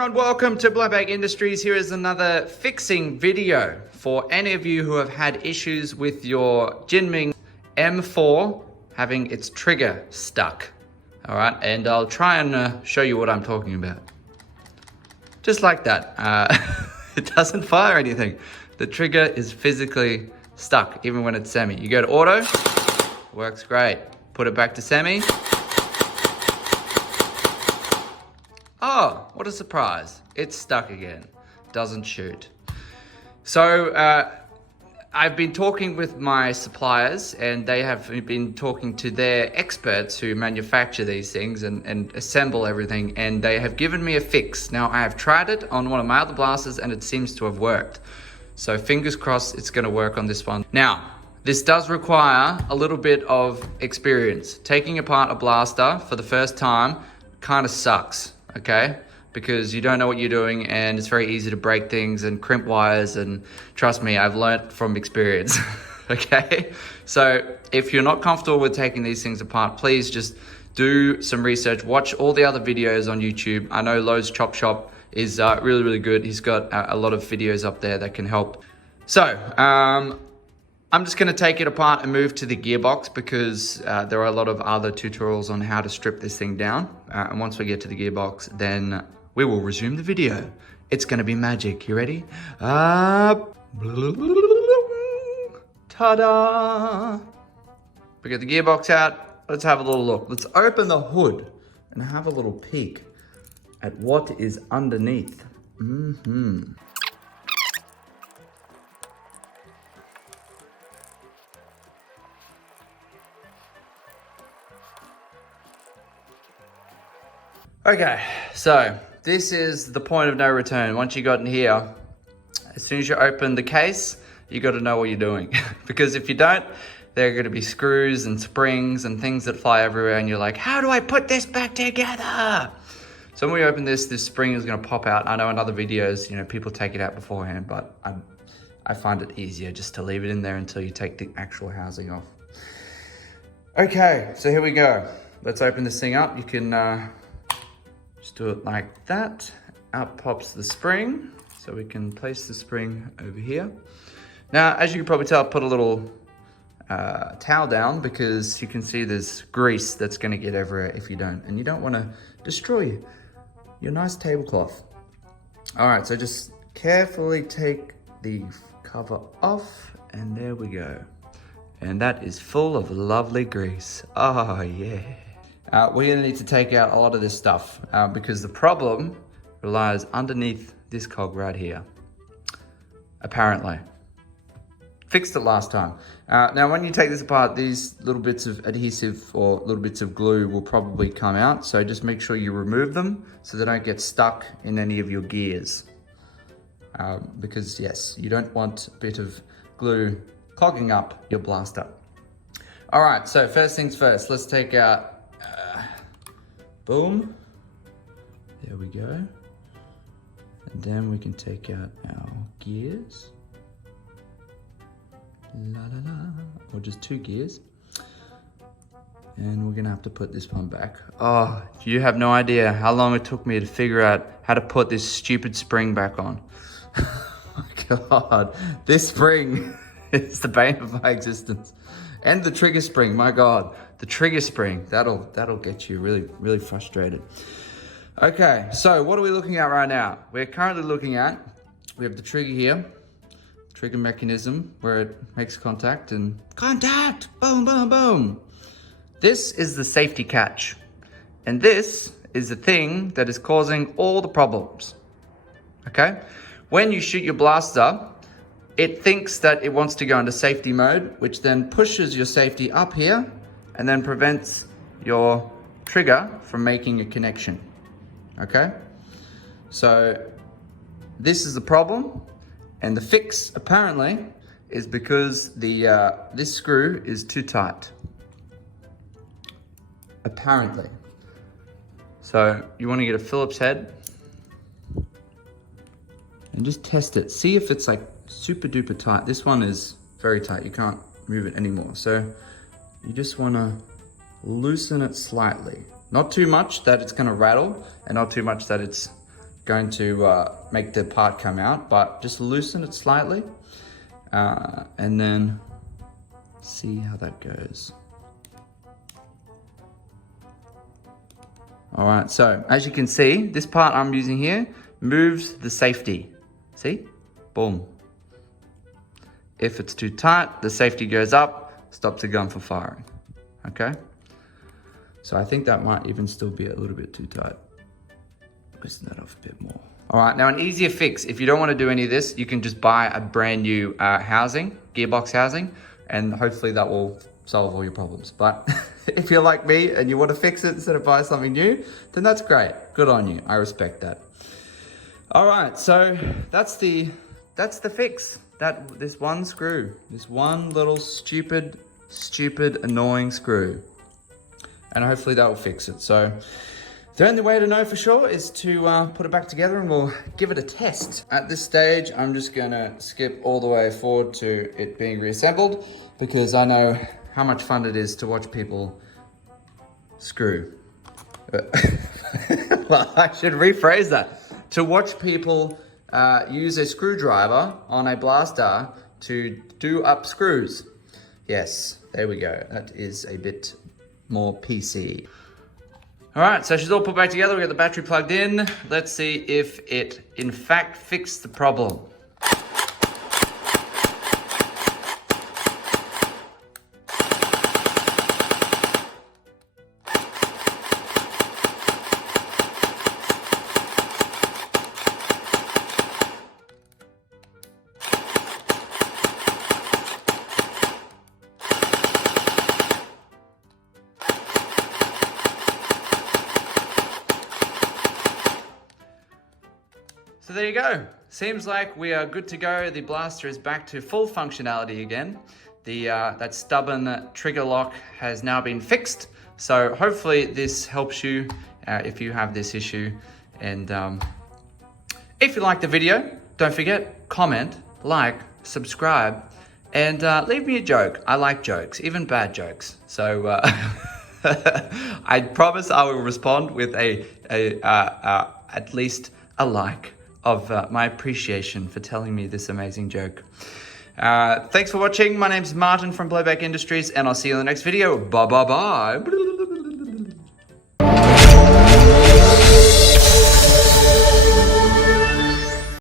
everyone, welcome to Blowback Industries. Here is another fixing video for any of you who have had issues with your JinMing M4 having its trigger stuck. All right, and I'll try and show you what I'm talking about. Just like that. It doesn't fire anything. The trigger is physically stuck, even when it's semi. You go to auto, works great. Put it back to semi. Oh, what a surprise. It's stuck again. Doesn't shoot. So I've been talking with my suppliers, and they have been talking to their experts who manufacture these things and assemble everything, and they have given me a fix. Now, I have tried it on one of my other blasters and it seems to have worked. So fingers crossed it's going to work on this one. Now, this does require a little bit of experience. Taking apart a blaster for the first time kind of sucks. Okay, because you don't know what you're doing and it's very easy to break things and crimp wires, and trust me, I've learned from experience. Okay, so if you're not comfortable with taking these things apart, please just do some research. Watch all the other videos on YouTube. I know Lowe's Chop Shop is really good. He's got a lot of videos up there that can help. So I'm just going to take it apart and move to the gearbox, because there are a lot of other tutorials on how to strip this thing down. And once we get to the gearbox, then we will resume the video. It's going to be magic. You ready? Ta-da! We get the gearbox out. Let's have a little look. Let's open the hood and have a little peek at what is underneath. Okay, so this is the point of no return. Once you got in here, as soon as you open the case, you got to know what you're doing. Because if you don't, there are going to be screws and springs and things that fly everywhere, and you're like, how do I put this back together? So when we open this spring is going to pop out. I know in other videos, people take it out beforehand, but I find it easier just to leave it in there until you take the actual housing off. Okay, so here we go. Let's open this thing up. You can just do it like that. Out pops the spring. So we can place the spring over here. Now, as you can probably tell, I put a little towel down, because you can see there's grease that's going to get everywhere if you don't. And you don't want to destroy your nice tablecloth. All right, so just carefully take the cover off, and there we go. And that is full of lovely grease. Oh, yeah. We're going to need to take out a lot of this stuff because the problem lies underneath this cog right here. Apparently. Fixed it last time. Now, when you take this apart, these little bits of adhesive or little bits of glue will probably come out. So just make sure you remove them so they don't get stuck in any of your gears. Because, yes, you don't want a bit of glue clogging up your blaster. All right, so first things first, let's take out... boom, there we go. And then we can take out our gears. La la la, or just 2 gears. And we're gonna have to put this one back. Oh, you have no idea how long it took me to figure out how to put this stupid spring back on. Oh my God, this spring is the bane of my existence. And the trigger spring, my God, the trigger spring, that'll get you really frustrated. Okay, so what are we looking at right now? We're currently looking at, we have the trigger here, trigger mechanism where it makes contact and contact, boom, boom, boom. This is the safety catch. And this is the thing that is causing all the problems, okay? When you shoot your blaster, it thinks that it wants to go into safety mode, which then pushes your safety up here and then prevents your trigger from making a connection, okay? So this is the problem, and the fix apparently is because this screw is too tight, apparently. So you want to get a Phillips head and just test it. See if it's like super duper tight. This one is very tight. You can't move it anymore. So you just want to loosen it slightly. Not too much that it's going to rattle, and not too much that it's going to make the part come out, but just loosen it slightly and then see how that goes. All right, so as you can see, this part I'm using here moves the safety. See? Boom. If it's too tight, the safety goes up, stops the gun from firing. Okay? So I think that might even still be a little bit too tight. Loosen that off a bit more. All right, now an easier fix, if you don't want to do any of this, you can just buy a brand new housing, gearbox housing, and hopefully that will solve all your problems. But if you're like me and you want to fix it instead of buy something new, then that's great. Good on you. I respect that. All right, so that's the fix. This one screw, this one little stupid, annoying screw. And hopefully that will fix it. So the only way to know for sure is to put it back together and we'll give it a test. At this stage, I'm just gonna skip all the way forward to it being reassembled because I know how much fun it is to watch people screw. Well, I should rephrase that. To watch people use a screwdriver on a blaster to do up screws. Yes, there we go. That is a bit more PC. All right, so she's all put back together. We got the battery plugged in. Let's see if it in fact fixed the problem. So there you go. Seems like we are good to go. The blaster is back to full functionality again. That stubborn trigger lock has now been fixed. So hopefully this helps you if you have this issue. And if you like the video, don't forget, comment, like, subscribe, and leave me a joke. I like jokes, even bad jokes. So I promise I will respond with at least a like of my appreciation for telling me this amazing joke. Thanks for watching. My name's Martin from Blowback Industries, and I'll see you in the next video. Bye.